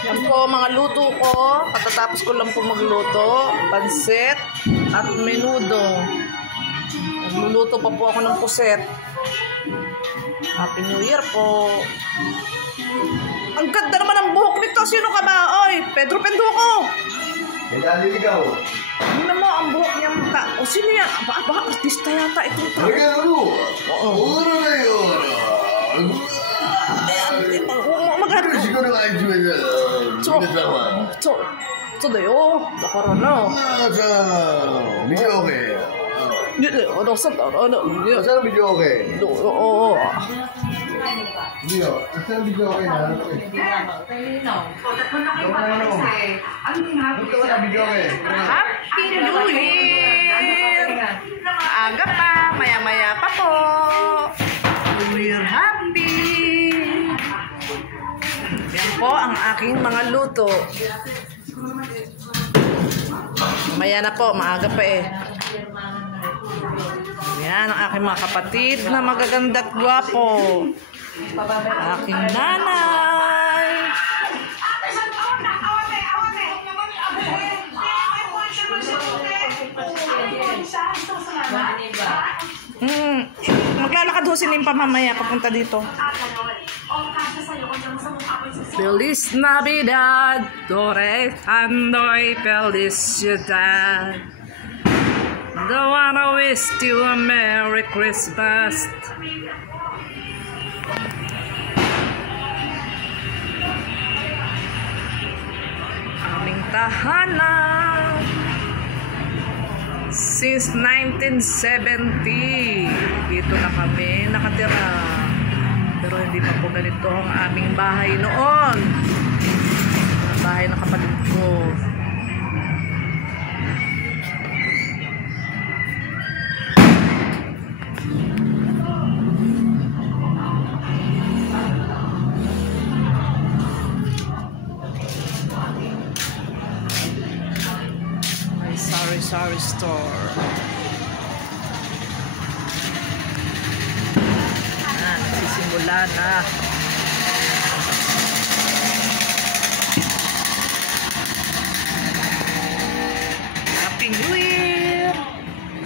Yan po mga luto ko. Katatapos ko lang po magluto. Pansit at menudo. Nagluluto pa po ako ng puset. Happy New Year po. Ang ganda naman ang buhok nito. Sino ka ba? Oy, Pedro Penduko. Naliligaw. Ano mo ang buhok niya mata? O sino yan? Aba, artista yata itong tao. Oo. Uro na yun. Maganda. Siguro na kayo na. So, dayo. Nakarana. Video okay. Ano? Saan video okay? Oo. Video. Saan video okay na? Happy New Year! Aga pa, maya-maya pa po. New Year happy! Yan po ang aking mga luto. Maya na po, maaga pa eh. Yan ang aking mga kapatid na magaganda at gwapo. Aking nanay. Maglalakad ho si Nimpa mamaya papunta dito. Feliz Navidad, Torrejandoy Felicidad. Don't wanna wish you a Merry Christmas. Aming tahanan since 1970. Dito na kami nakatira. Pero hindi pa po ganito ang aming bahay noon. Bahay ng kapatid ko. Sari store. Nagsisimula na. Happy New Year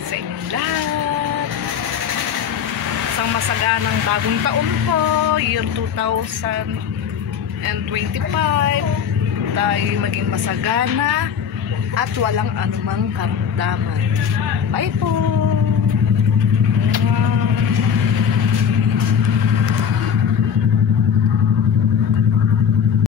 sa inyong lahat. Isang masaganang bagong taon po, year 2025. Tayo maging masagana at walang anumang karamdaman. Bye po!